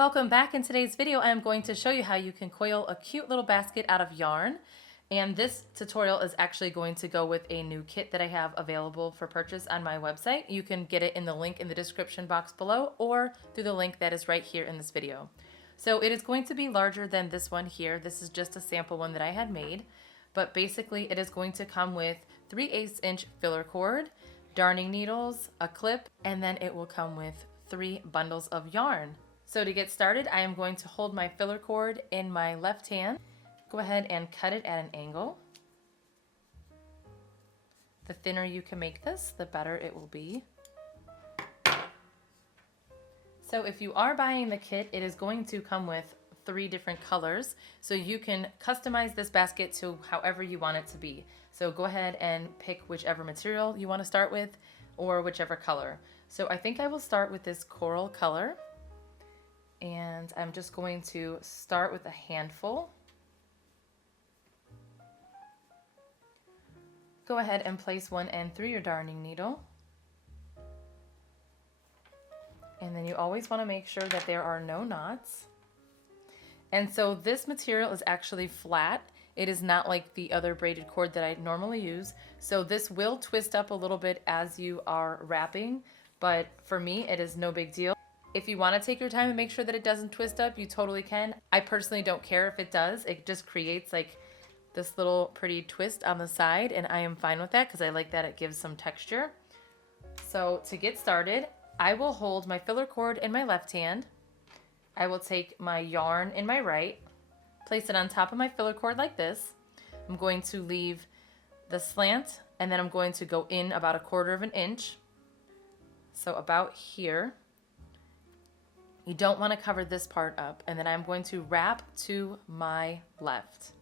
Welcome back. In today's video, I am going to show you how you can coil a cute little basket out of yarn. And this tutorial is actually going to go with a new kit that I have available for purchase on my website. You can get it in the link in the description box below or through the link that is right here in this video. So it is going to be larger than this one here. This is just a sample one that I had made. But basically it is going to come with 3/8 inch filler cord, darning needles, a clip, and then it will come with 3 bundles of yarn. So to get started, I am going to hold my filler cord in my left hand. Go ahead and cut it at an angle. The thinner you can make this, the better it will be. So if you are buying the kit, it is going to come with 3 different colors. So you can customize this basket to however you want it to be. So go ahead and pick whichever material you want to start with or whichever color. So I think I will start with this coral color. And I'm just going to start with a handful. Go ahead and place one end through your darning needle. And then you always want to make sure that there are no knots. And so this material is actually flat. It is not like the other braided cord that I normally use. So this will twist up a little bit as you are wrapping, but for me it is no big deal. If you want to take your time and make sure that it doesn't twist up, you totally can. I personally don't care if it does. It just creates like this little pretty twist on the side, and I am fine with that because I like that it gives some texture. So to get started, I will hold my filler cord in my left hand. I will take my yarn in my right, place it on top of my filler cord like this. I'm going to leave the slant, and then I'm going to go in about 1/4 inch. So about here. You don't want to cover this part up, and then I'm going to wrap to my left.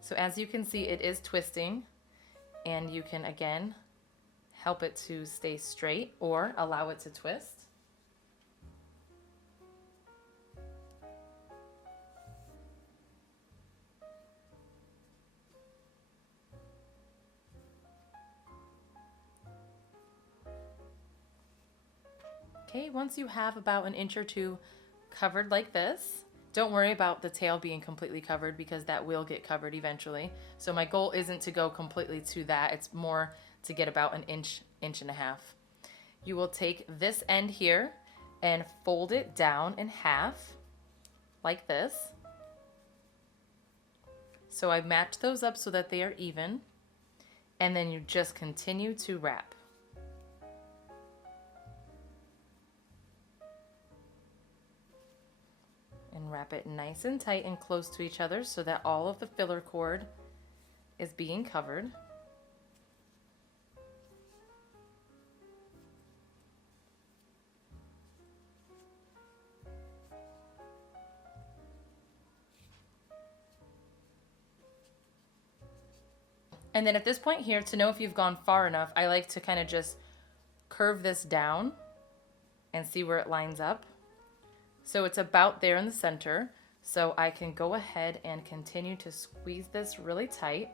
So as you can see, it is twisting, and you can again help it to stay straight or allow it to twist. Okay, once you have about 1 inch or 2 covered like this, don't worry about the tail being completely covered because that will get covered eventually. So my goal isn't to go completely to that, it's more to get about 1 inch, 1.5 inches. You will take this end here and fold it down in half like this. So I match those up so that they are even, and then you just continue to wrap. And wrap it nice and tight and close to each other so that all of the filler cord is being covered. And then at this point here, to know if you've gone far enough, I like to kind of just curve this down and see where it lines up. So it's about there in the center. So I can go ahead and continue to squeeze this really tight.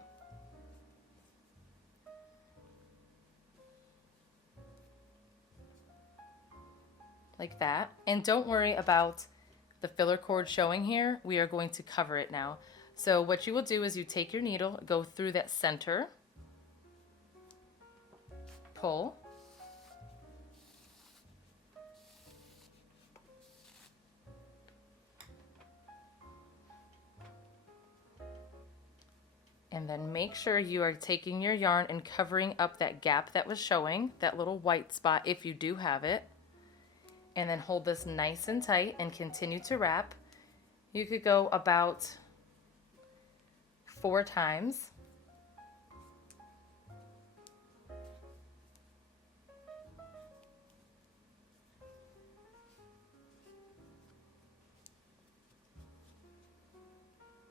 Like that. And don't worry about the filler cord showing here. We are going to cover it now. So what you will do is you take your needle, go through that center, pull, and then make sure you are taking your yarn and covering up that gap that was showing, that little white spot if you do have it. And then hold this nice and tight and continue to wrap. You could go about 4 times.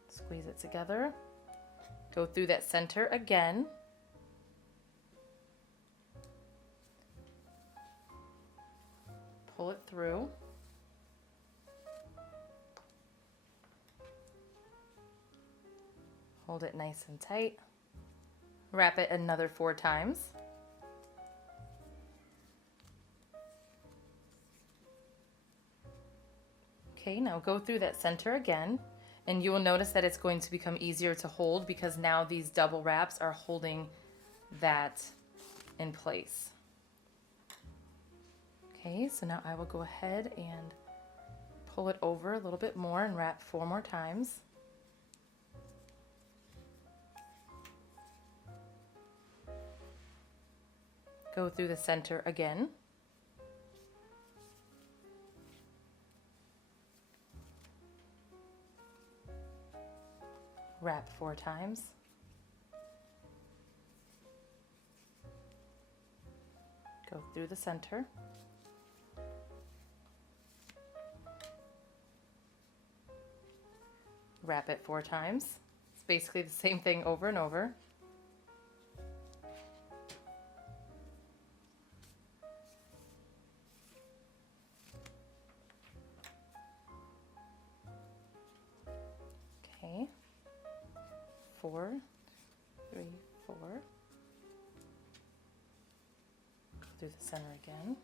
Squeeze it together. Go through that center again. Pull it through. Hold it nice and tight. Wrap it another 4 times. Okay, now go through that center again, and you will notice that it's going to become easier to hold because now these double wraps are holding that in place. Okay, so now I will go ahead and pull it over a little bit more and wrap 4 more times. Go through the center again. Wrap 4 times. Go through the center. Wrap it 4 times. It's basically the same thing over and over. Okay. 4, 3, 4. Go through the center again.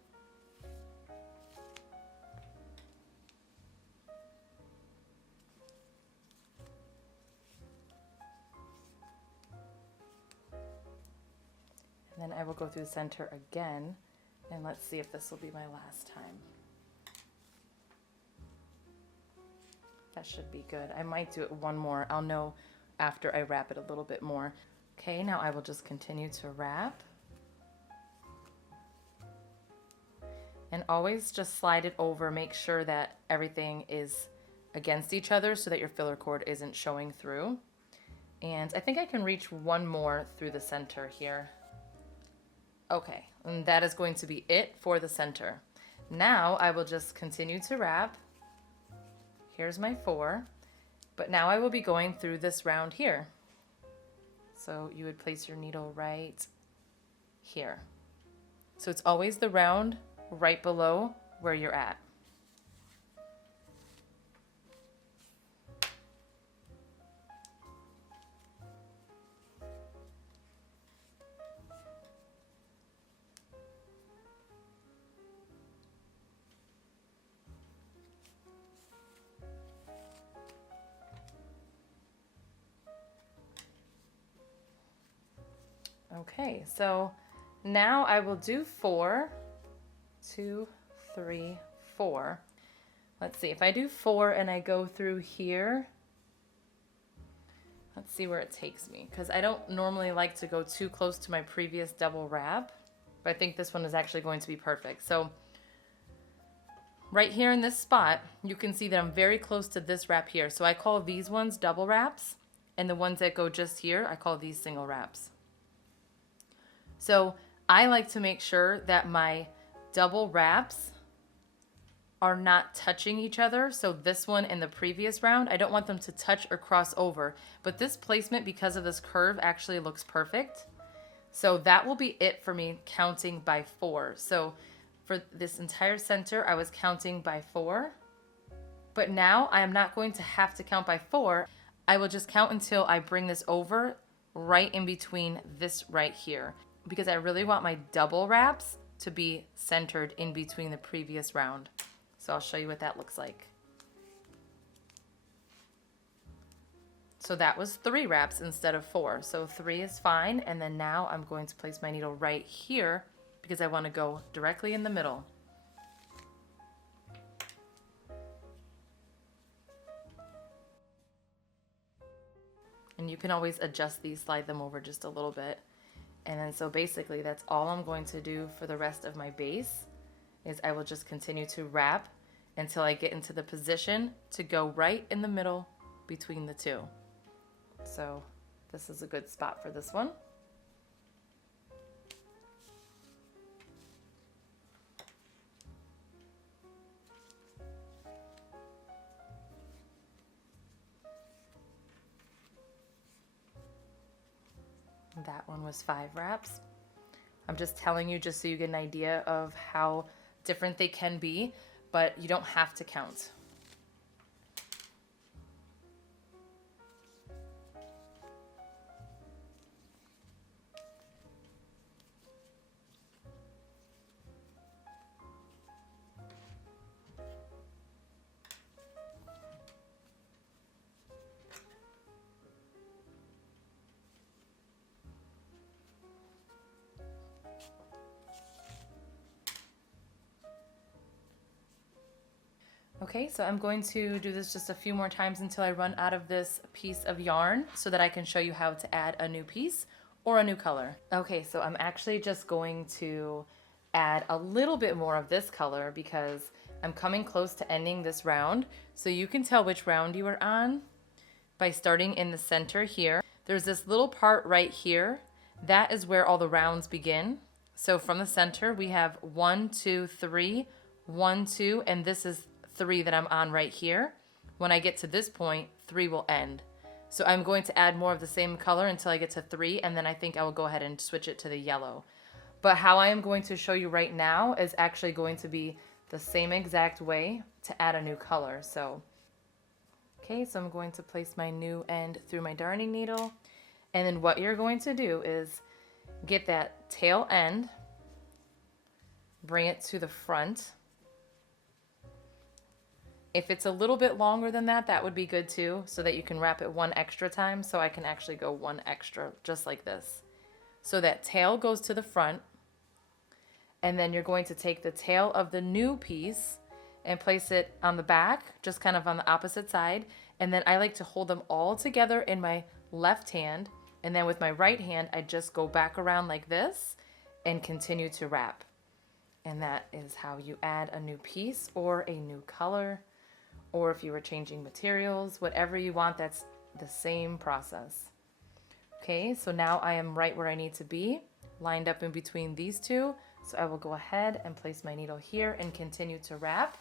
And then I will go through the center again, and let's see if this will be my last time. That should be good. I might do it one more. I'll know after I wrap it a little bit more. Okay, now I will just continue to wrap. And always just slide it over. Make sure that everything is against each other so that your filler cord isn't showing through. And I think I can reach one more through the center here. Okay, and that is going to be it for the center. Now I will just continue to wrap. Here's my 4, but now I will be going through this round here. So you would place your needle right here. So it's always the round right below where you're at. Okay, so now I will do 4, 2, 3, 4. Let's see, if I do 4 and I go through here, let's see where it takes me, because I don't normally like to go too close to my previous double wrap, but I think this one is actually going to be perfect. So right here in this spot, you can see that I'm very close to this wrap here. So I call these ones double wraps, and the ones that go just here, I call these single wraps. So I like to make sure that my double wraps are not touching each other. So this one and the previous round, I don't want them to touch or cross over. But this placement, because of this curve, actually looks perfect. So that will be it for me counting by 4. So for this entire center, I was counting by 4. But now I am not going to have to count by 4. I will just count until I bring this over right in between this right here, because I really want my double wraps to be centered in between the previous round. So I'll show you what that looks like. So that was 3 wraps instead of 4. So 3 is fine. And then now I'm going to place my needle right here because I want to go directly in the middle. And you can always adjust these, slide them over just a little bit. And then so basically that's all I'm going to do for the rest of my base, is I will just continue to wrap until I get into the position to go right in the middle between the 2. So this is a good spot for this one. That one was 5 wraps. I'm just telling you just so you get an idea of how different they can be, but you don't have to count. Okay, so I'm going to do this just a few more times until I run out of this piece of yarn so that I can show you how to add a new piece or a new color. Okay, so I'm actually just going to add a little bit more of this color because I'm coming close to ending this round. So you can tell which round you are on by starting in the center here. There's this little part right here. That is where all the rounds begin. So from the center, we have 1, 2, 3, 1, 2, and this is 3 that I'm on right here. When I get to this point, 3 will end. So I'm going to add more of the same color until I get to 3, and then I think I will go ahead and switch it to the yellow. But how I am going to show you right now is actually going to be the same exact way to add a new color. So, okay, so I'm going to place my new end through my darning needle. And then what you're going to do is get that tail end, bring it to the front. If it's a little bit longer than that, that would be good too, so that you can wrap it one extra time. So I can actually go one extra, just like this. So that tail goes to the front, and then you're going to take the tail of the new piece and place it on the back, just kind of on the opposite side. And then I like to hold them all together in my left hand, and then with my right hand, I just go back around like this and continue to wrap. And that is how you add a new piece or a new color, or if you were changing materials, whatever you want, that's the same process. Okay, so now I am right where I need to be, lined up in between these two. So I will go ahead and place my needle here and continue to wrap.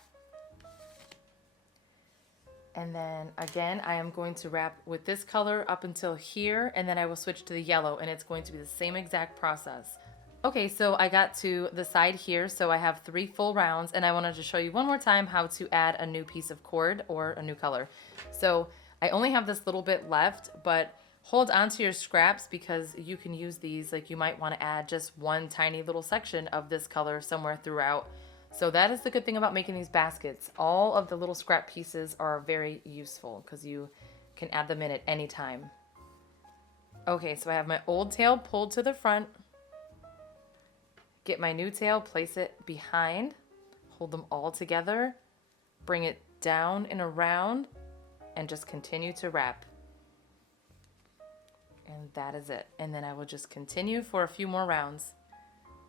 And then again, I am going to wrap with this color up until here, and then I will switch to the yellow, and it's going to be the same exact process. Okay, so I got to the side here, so I have 3 full rounds, and I wanted to show you one more time how to add a new piece of cord or a new color. So I only have this little bit left, but hold onto your scraps because you can use these. Like, you might want to add just one tiny little section of this color somewhere throughout. So that is the good thing about making these baskets. All of the little scrap pieces are very useful because you can add them in at any time. Okay, so I have my old tail pulled to the front. Get my new tail, place it behind, hold them all together, bring it down and around, and just continue to wrap. And that is it. And then I will just continue for a few more rounds.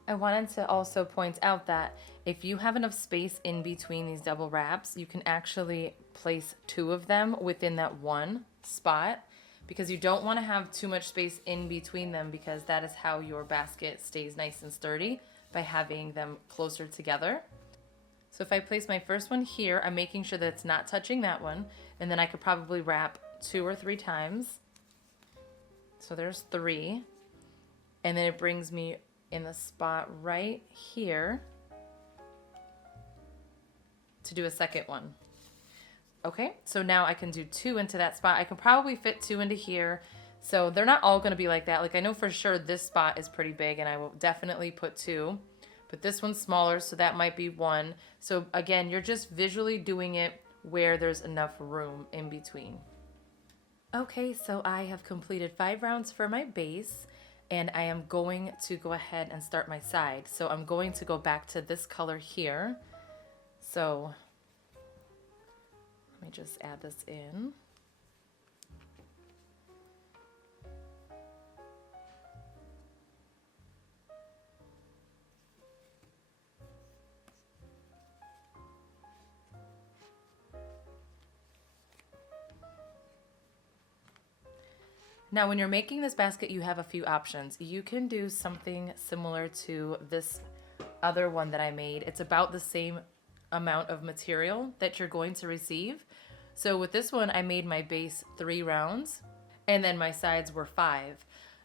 I wanted to also point out that if you have enough space in between these double wraps, you can actually place 2 of them within that one spot, because you don't want to have too much space in between them, because that is how your basket stays nice and sturdy, by having them closer together. So if I place my first one here, I'm making sure that it's not touching that one, and then I could probably wrap 2 or 3 times. So there's 3, and then it brings me in the spot right here to do a second one. Okay, so now I can do 2 into that spot. I can probably fit 2 into here. So they're not all gonna be like that. Like, I know for sure this spot is pretty big, and I will definitely put 2, but this one's smaller, so that might be 1. So again, you're just visually doing it where there's enough room in between. Okay, so I have completed 5 rounds for my base, and I am going to go ahead and start my side. So I'm going to go back to this color here. So let me just add this in. Now, when you're making this basket, you have a few options. You can do something similar to this other one that I made. It's about the same amount of material that you're going to receive. So with this one, I made my base 3 rounds, and then my sides were 5.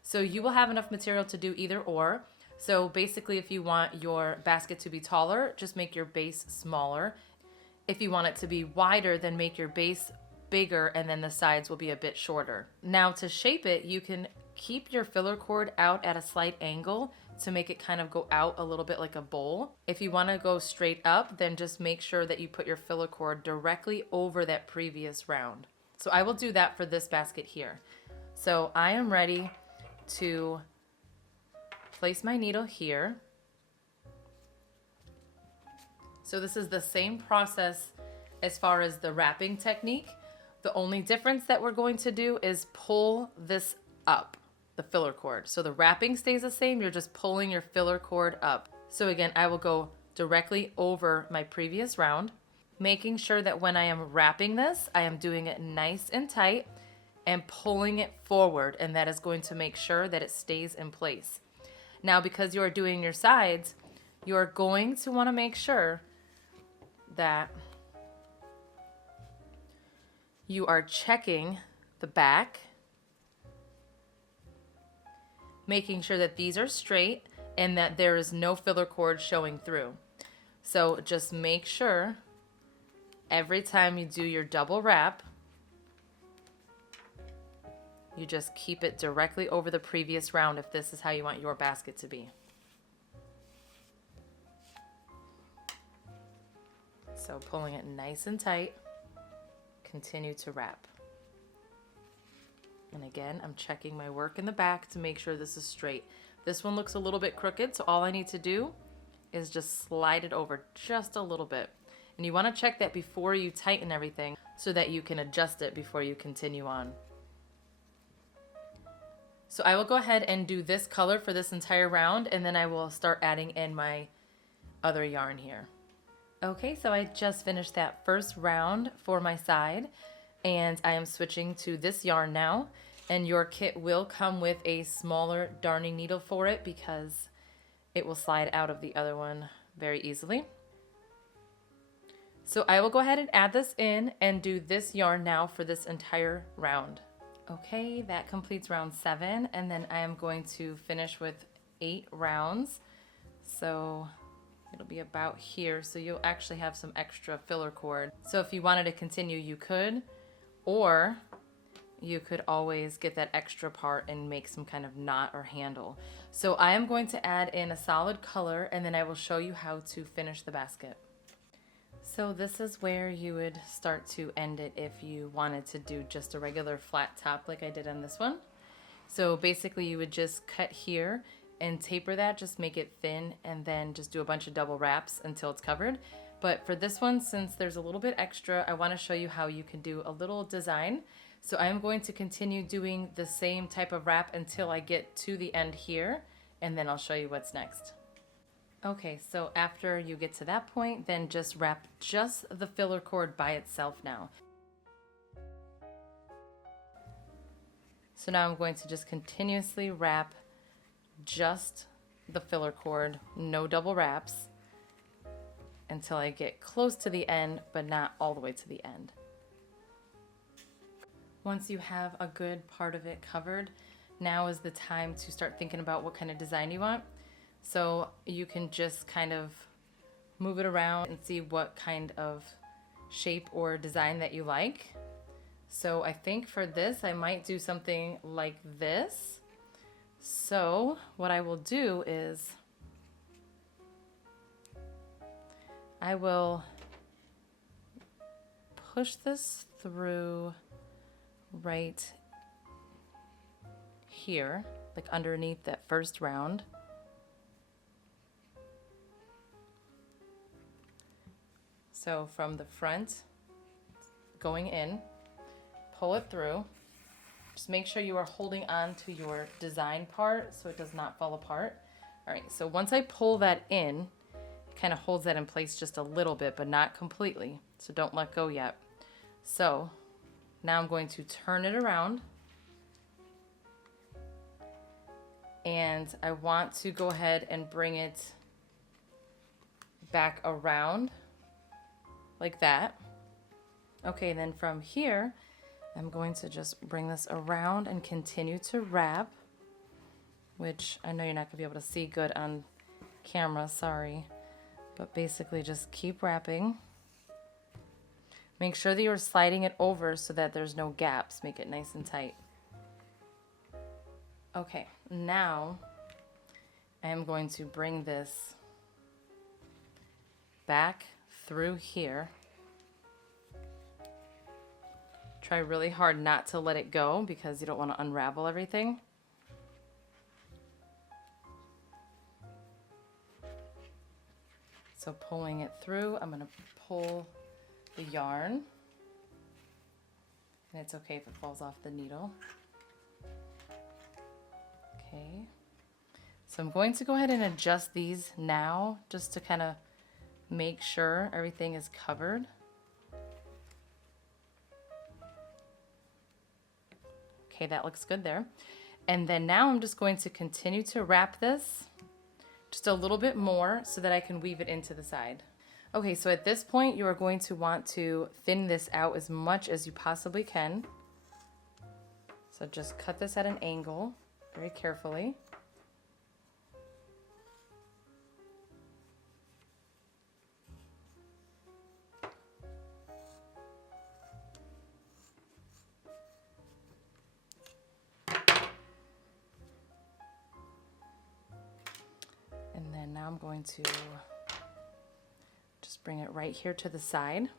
So you will have enough material to do either or. So basically, if you want your basket to be taller, just make your base smaller. If you want it to be wider, then make your base bigger, and then the sides will be a bit shorter. Now, to shape it, you can keep your filler cord out at a slight angle to make it kind of go out a little bit like a bowl. If you want to go straight up, then just make sure that you put your filler cord directly over that previous round. So I will do that for this basket here. So I am ready to place my needle here. So this is the same process as far as the wrapping technique. The only difference that we're going to do is pull this up, the filler cord. So the wrapping stays the same, you're just pulling your filler cord up. So again, I will go directly over my previous round, making sure that when I am wrapping this, I am doing it nice and tight and pulling it forward, and that is going to make sure that it stays in place. Now, because you are doing your sides, you are going to want to make sure that you are checking the back, making sure that these are straight and that there is no filler cord showing through. So just make sure every time you do your double wrap, you just keep it directly over the previous round if this is how you want your basket to be. So pulling it nice and tight, continue to wrap. And again, I'm checking my work in the back to make sure this is straight. This one looks a little bit crooked, so all I need to do is just slide it over just a little bit. And you want to check that before you tighten everything so that you can adjust it before you continue on. So I will go ahead and do this color for this entire round, and then I will start adding in my other yarn here. Okay, so I just finished that first round for my side, and I am switching to this yarn now. And your kit will come with a smaller darning needle for it because it will slide out of the other one very easily. So I will go ahead and add this in and do this yarn now for this entire round. Okay, that completes round 7, and then I am going to finish with 8 rounds. So it'll be about here, so you'll actually have some extra filler cord. So if you wanted to continue, you could, or you could always get that extra part and make some kind of knot or handle. So I am going to add in a solid color, and then I will show you how to finish the basket. So this is where you would start to end it if you wanted to do just a regular flat top like I did on this one. So basically you would just cut here and taper that, just make it thin, and then just do a bunch of double wraps until it's covered. But for this one, since there's a little bit extra, I want to show you how you can do a little design. So I'm going to continue doing the same type of wrap until I get to the end here, and then I'll show you what's next. Okay, so after you get to that point, then just wrap just the filler cord by itself now. So now I'm going to just continuously wrap just the filler cord, no double wraps, until I get close to the end, but not all the way to the end. Once you have a good part of it covered, now is the time to start thinking about what kind of design you want. So you can just kind of move it around and see what kind of shape or design that you like. So I think for this, I might do something like this. So what I will do is I will push this through right here, like underneath that first round. So from the front, going in, pull it through. Just make sure you are holding on to your design part so it does not fall apart. All right, so once I pull that in, it kind of holds that in place just a little bit, but not completely. So don't let go yet. So now I'm going to turn it around. And I want to go ahead and bring it back around like that. Okay, then from here, I'm going to just bring this around and continue to wrap, which I know you're not gonna be able to see good on camera, sorry. But basically just keep wrapping. Make sure that you're sliding it over so that there's no gaps. Make it nice and tight. Okay, now I am going to bring this back through here. Try really hard not to let it go because you don't want to unravel everything. So pulling it through, I'm going to pull the yarn. And it's okay if it falls off the needle. Okay. So I'm going to go ahead and adjust these now just to kind of make sure everything is covered. Okay, that looks good there. And then now I'm just going to continue to wrap this just a little bit more so that I can weave it into the side. Okay, so at this point you are going to want to thin this out as much as you possibly can. So just cut this at an angle very carefully. And then now I'm going to just bring it right here to the side.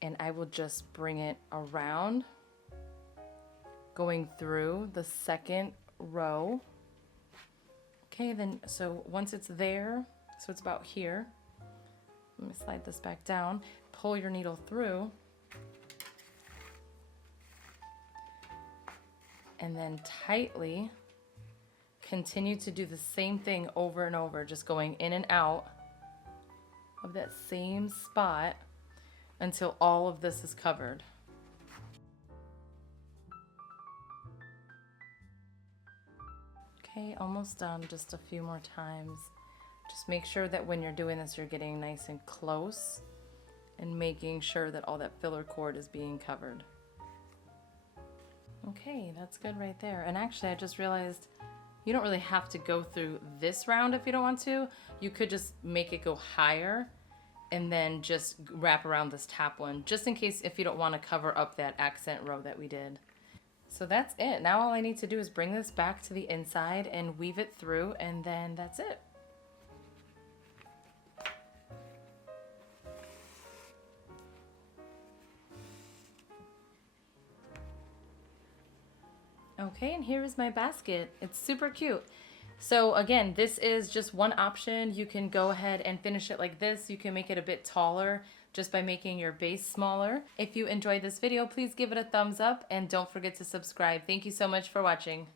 And I will just bring it around, going through the second row. Okay, then so once it's there, so it's about here, let me slide this back down, pull your needle through, and then tightly continue to do the same thing over and over, just going in and out of that same spot until all of this is covered. Okay, almost done, just a few more times. Just make sure that when you're doing this, you're getting nice and close and making sure that all that filler cord is being covered. Okay, that's good right there. And actually, I just realized you don't really have to go through this round if you don't want to. You could just make it go higher and then just wrap around this top one, just in case if you don't want to cover up that accent row that we did. So that's it. Now all I need to do is bring this back to the inside and weave it through, and then that's it. Okay, and here is my basket. It's super cute. So again, this is just one option. You can go ahead and finish it like this. You can make it a bit taller just by making your base smaller. If you enjoyed this video, please give it a thumbs up and don't forget to subscribe. Thank you so much for watching.